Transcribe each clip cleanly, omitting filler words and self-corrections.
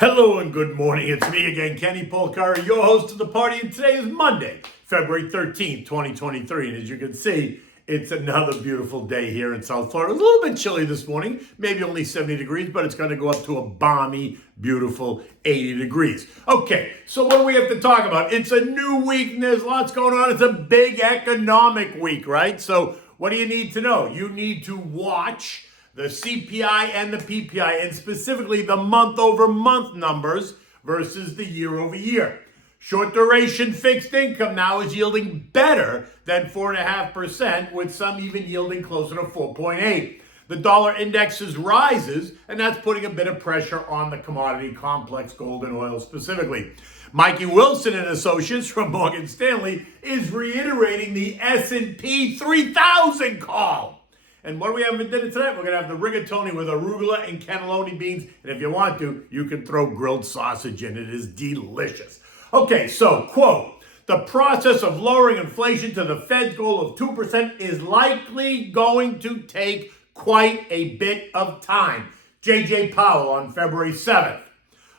Hello and good morning. It's me again, Kenny Polcari, your host of the party, and today is Monday, February 13th, 2023. And as you can see, it's another beautiful day here in South Florida. It's a little bit chilly this morning, maybe only 70 degrees, but it's going to go up to a balmy, beautiful 80 degrees. Okay, so what do we have to talk about? It's a new week and there's lots going on. It's a big economic week, right? So what do you need to know? You need to watch the CPI and the PPI, and specifically the month-over-month numbers versus the year-over-year. Short duration fixed income now is yielding better than 4.5%, with some even yielding closer to 4.8%. The dollar indexes rises, and that's putting a bit of pressure on the commodity complex, gold and oil specifically. Mikey Wilson and Associates from Morgan Stanley is reiterating the S&P 3000 call. And what do we have for dinner tonight? We're going to have the rigatoni with arugula and cannelloni beans. And if you want to, you can throw grilled sausage in. It is delicious. Okay, so, quote, the process of lowering inflation to the Fed's goal of 2% is likely going to take quite a bit of time. J.J. Powell on February 7th.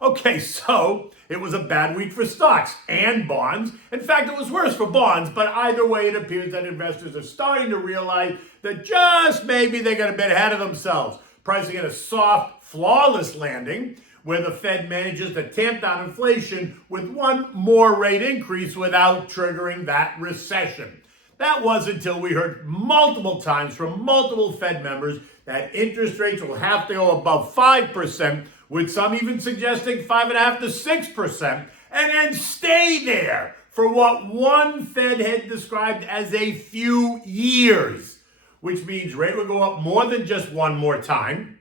Okay, so it was a bad week for stocks and bonds. In fact, it was worse for bonds, but either way, it appears that investors are starting to realize that just maybe they got a bit ahead of themselves, pricing in a soft, flawless landing where the Fed manages to tamp down inflation with one more rate increase without triggering that recession. That was until we heard multiple times from multiple Fed members that interest rates will have to go above 5%, with some even suggesting 5.5% to 6%, and then stay there for what one Fed head described as a few years, which means rate will go up more than just one more time.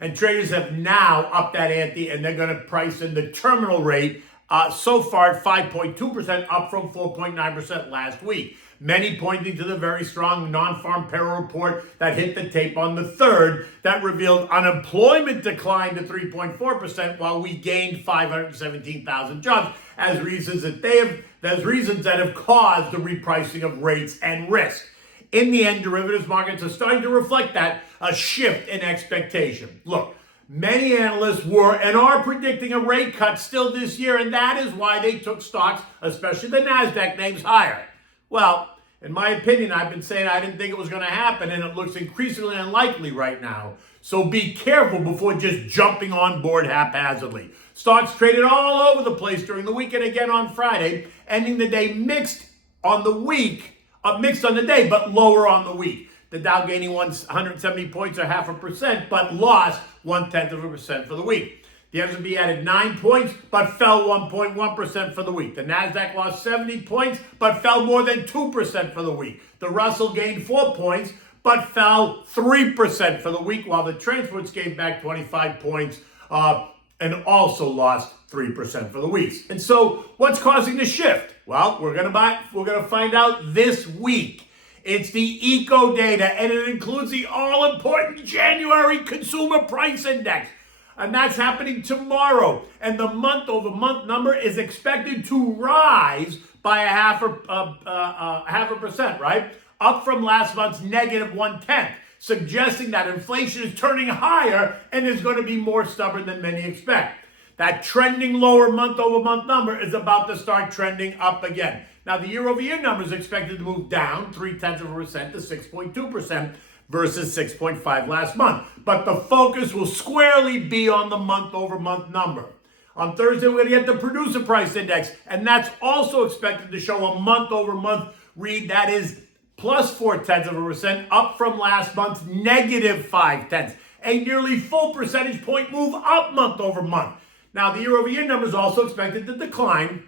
And traders have now upped that ante, and they're going to price in the terminal rate so far at 5.2%, up from 4.9% last week. Many pointing to the very strong non-farm payroll report that hit the tape on the 3rd that revealed unemployment declined to 3.4% while we gained 517,000 jobs as reasons that have caused the repricing of rates and risk. In the end, derivatives markets are starting to reflect that, a shift in expectation. Look, many analysts were and are predicting a rate cut still this year, and that is why they took stocks, especially the NASDAQ names, higher. Well, in my opinion, I've been saying I didn't think it was going to happen, and it looks increasingly unlikely right now. So be careful before just jumping on board haphazardly. Stocks traded all over the place during the weekend again on Friday, ending the day mixed on the day, but lower on the week. The Dow gaining 170 points or 0.5%, but lost 0.1% for the week. The S&P added 9 points, but fell 1.1% for the week. The NASDAQ lost 70 points, but fell more than 2% for the week. The Russell gained 4 points, but fell 3% for the week, while the transports gave back 25 points and also lost 3% for the week. And so, what's causing the shift? Well, we're gonna find out this week. It's the eco data, and it includes the all-important January Consumer Price Index. And that's happening tomorrow. And the month-over-month number is expected to rise by a half a percent, right? Up from last month's negative 0.1, suggesting that inflation is turning higher and is going to be more stubborn than many expect. That trending lower month-over-month number is about to start trending up again. Now, the year-over-year number is expected to move down 0.3% to 6.2%. versus 6.5 last month. But the focus will squarely be on the month-over-month number. On Thursday, we're going to get the producer price index, and that's also expected to show a month-over-month read that is plus 0.4%, up from last month's negative 0.5, a nearly full percentage point move up month-over-month. Now, the year-over-year number is also expected to decline,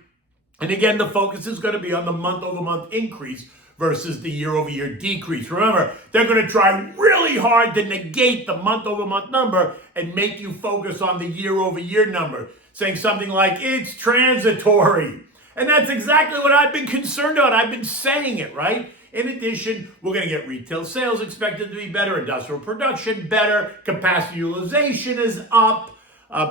and again, the focus is going to be on the month-over-month increase versus the year-over-year decrease. Remember, they're going to try really hard to negate the month-over-month number and make you focus on the year-over-year number, saying something like, it's transitory. And that's exactly what I've been concerned about. I've been saying it, right? In addition, we're going to get retail sales expected to be better, industrial production better, capacity utilization is up,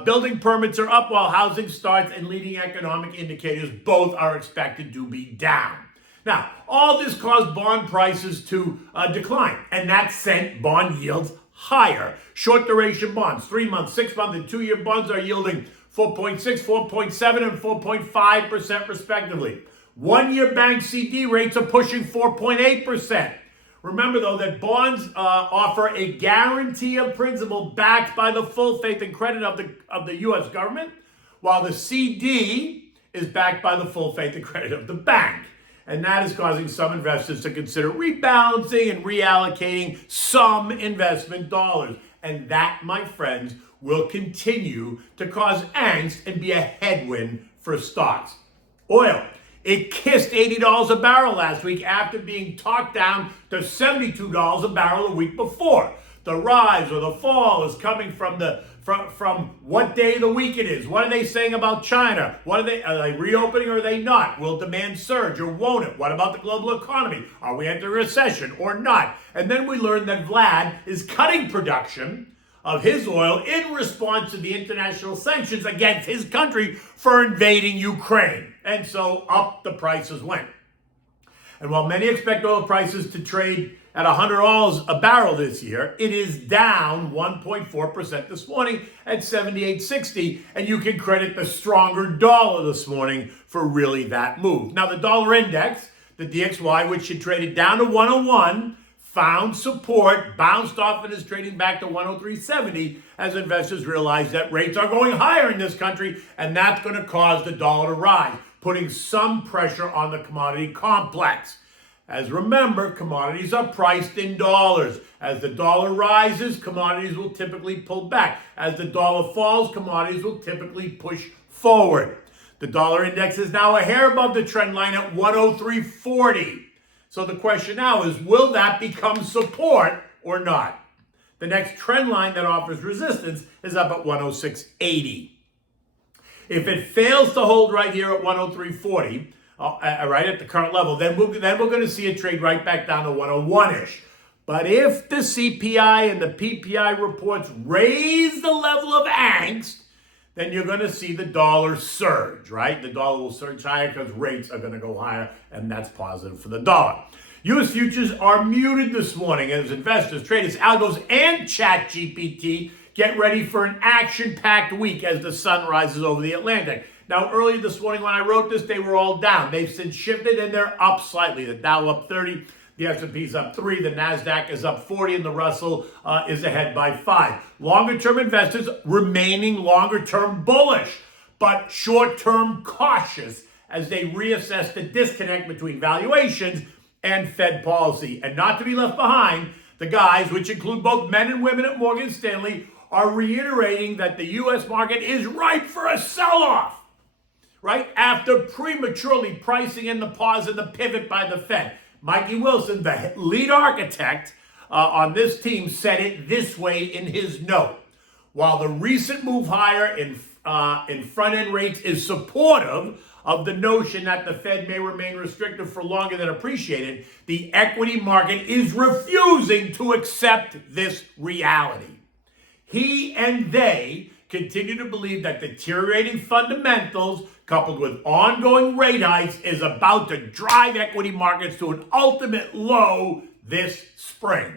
building permits are up, while housing starts and leading economic indicators both are expected to be down. Now, all this caused bond prices to decline, and that sent bond yields higher. Short duration bonds, 3-month, 6-month, and 2-year bonds are yielding 4.6, 4.7, and 4.5% respectively. 1-year bank CD rates are pushing 4.8%. Remember, though, that bonds offer a guarantee of principal backed by the full faith and credit of the U.S. government, while the CD is backed by the full faith and credit of the bank. And that is causing some investors to consider rebalancing and reallocating some investment dollars. And that, my friends, will continue to cause angst and be a headwind for stocks. Oil. It kissed $80 a barrel last week after being talked down to $72 a barrel a week before. The rise or the fall is coming from what day of the week it is. What are they saying about China? Are they reopening or are they not? Will demand surge or won't it? What about the global economy? Are we entering a recession or not? And then we learned that Vlad is cutting production of his oil in response to the international sanctions against his country for invading Ukraine. And so up the prices went. And while many expect oil prices to trade at $100 a barrel this year, it is down 1.4% this morning at 78.60, and you can credit the stronger dollar this morning for really that move. Now, the dollar index, the DXY, which had traded down to 101, found support, bounced off, and is trading back to 103.70 as investors realize that rates are going higher in this country, and that's going to cause the dollar to rise, putting some pressure on the commodity complex. As remember, commodities are priced in dollars. As the dollar rises, commodities will typically pull back. As the dollar falls, commodities will typically push forward. The dollar index is now a hair above the trend line at 103.40. So the question now is, will that become support or not? The next trend line that offers resistance is up at 106.80. If it fails to hold right here at 103.40, right at the current level, then we're going to see it trade right back down to 101-ish. But if the CPI and the PPI reports raise the level of angst, then you're going to see the dollar surge, right? The dollar will surge higher because rates are going to go higher, and that's positive for the dollar. U.S. futures are muted this morning as investors, traders, algos, and ChatGPT get ready for an action-packed week as the sun rises over the Atlantic. Now, earlier this morning when I wrote this, they were all down. They've since shifted, and they're up slightly. The Dow up 30, the S&P's up 3, the NASDAQ is up 40, and the Russell is ahead by 5. Longer-term investors remaining longer-term bullish, but short-term cautious as they reassess the disconnect between valuations and Fed policy. And not to be left behind, the guys, which include both men and women at Morgan Stanley, are reiterating that the U.S. market is ripe for a sell-off, right? After prematurely pricing in the pause and the pivot by the Fed. Mikey Wilson, the lead architect on this team, said it this way in his note. While the recent move higher in front-end rates is supportive of the notion that the Fed may remain restrictive for longer than appreciated, the equity market is refusing to accept this reality. He and they continue to believe that deteriorating fundamentals coupled with ongoing rate hikes is about to drive equity markets to an ultimate low this spring.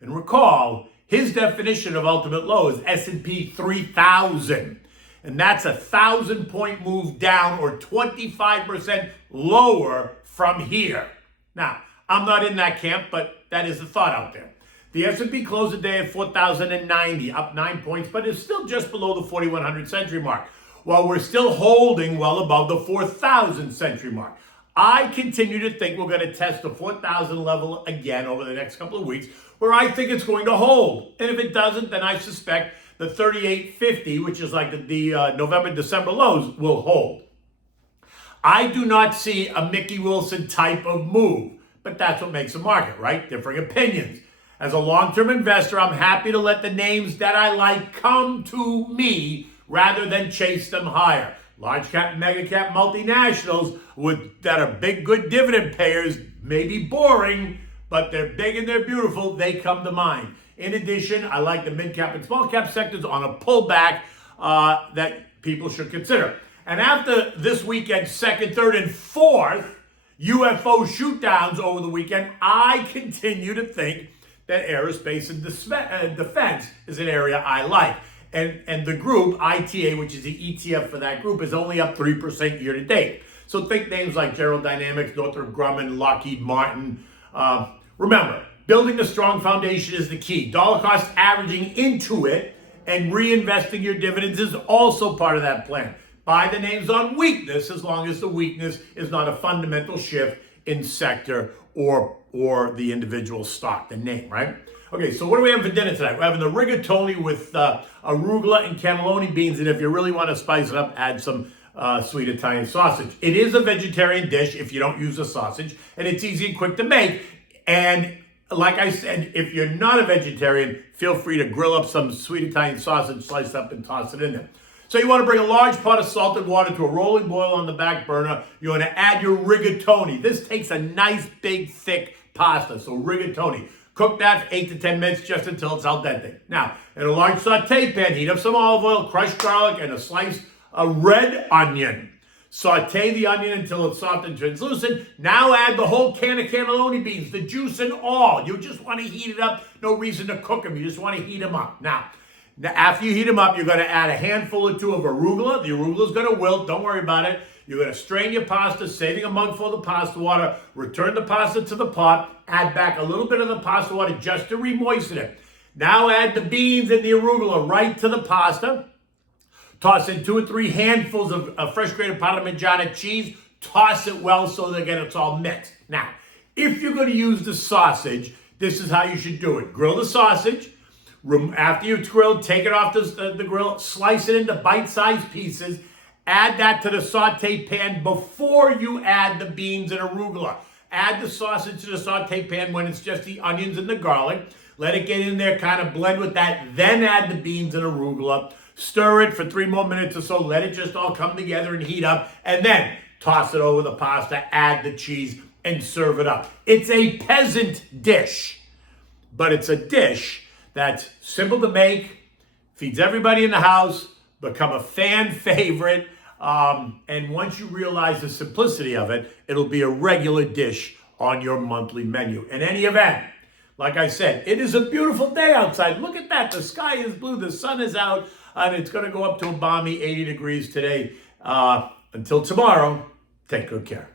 And recall, his definition of ultimate low is S&P 3000. And that's a 1,000-point move down or 25% lower from here. Now, I'm not in that camp, but that is the thought out there. The S&P closed the day at 4,090, up 9 points, but is still just below the 4,100 century mark, while we're still holding well above the 4,000 century mark. I continue to think we're going to test the 4,000 level again over the next couple of weeks, where I think it's going to hold. And if it doesn't, then I suspect the 3850, which is like the November-December lows, will hold. I do not see a Mickey Wilson type of move, but that's what makes a market, right? Differing opinions. As a long-term investor, I'm happy to let the names that I like come to me rather than chase them higher. Large cap, mega cap multinationals that are big, good dividend payers may be boring, but they're big and they're beautiful. They come to mind. In addition, I like the mid-cap and small-cap sectors on a pullback that people should consider. And after this weekend's second, third, and fourth UFO shootdowns over the weekend, I continue to think that aerospace and defense is an area I like. And the group, ITA, which is the ETF for that group, is only up 3% year to date. So think names like General Dynamics, Northrop Grumman, Lockheed Martin. Remember, building a strong foundation is the key. Dollar cost averaging into it and reinvesting your dividends is also part of that plan. Buy the names on weakness as long as the weakness is not a fundamental shift in sector or the individual stock, the name, right? Okay, so what do we have for dinner tonight? We're having the rigatoni with arugula and cannelloni beans, and if you really want to spice it up, add some sweet Italian sausage. It is a vegetarian dish if you don't use the sausage, and it's easy and quick to make. And like I said, if you're not a vegetarian, feel free to grill up some sweet Italian sausage, slice up, and toss it in there. So you want to bring a large pot of salted water to a rolling boil on the back burner. You want to add your rigatoni. This takes a nice, big, thick pasta, so rigatoni. Cook that for 8 to 10 minutes just until it's al dente. Now, in a large saute pan, heat up some olive oil, crushed garlic, and a slice of red onion. Saute the onion until it's soft and translucent. Now add the whole can of cannelloni beans, the juice and all. You just want to heat it up. No reason to cook them. You just want to heat them up. Now, after you heat them up, you're going to add a handful or two of arugula. The arugula is going to wilt. Don't worry about it. You're going to strain your pasta, saving a mugful of pasta water. Return the pasta to the pot. Add back a little bit of the pasta water just to re-moisten it. Now add the beans and the arugula right to the pasta. Toss in 2 or 3 handfuls of fresh grated Parmigiana cheese. Toss it well so that, again, it's all mixed. Now, if you're going to use the sausage, this is how you should do it. Grill the sausage. After it's grilled, take it off the grill. Slice it into bite-sized pieces. Add that to the saute pan before you add the beans and arugula. Add the sausage to the saute pan when it's just the onions and the garlic. Let it get in there, kind of blend with that. Then add the beans and arugula. Stir it for 3 more minutes or so. Let it just all come together and heat up. And then toss it over the pasta, add the cheese, and serve it up. It's a peasant dish, but it's a dish that's simple to make, feeds everybody in the house, become a fan favorite. And once you realize the simplicity of it, it'll be a regular dish on your monthly menu. In any event, like I said, it is a beautiful day outside. Look at that. The sky is blue. The sun is out. And it's going to go up to a balmy 80 degrees today. Until tomorrow, take good care.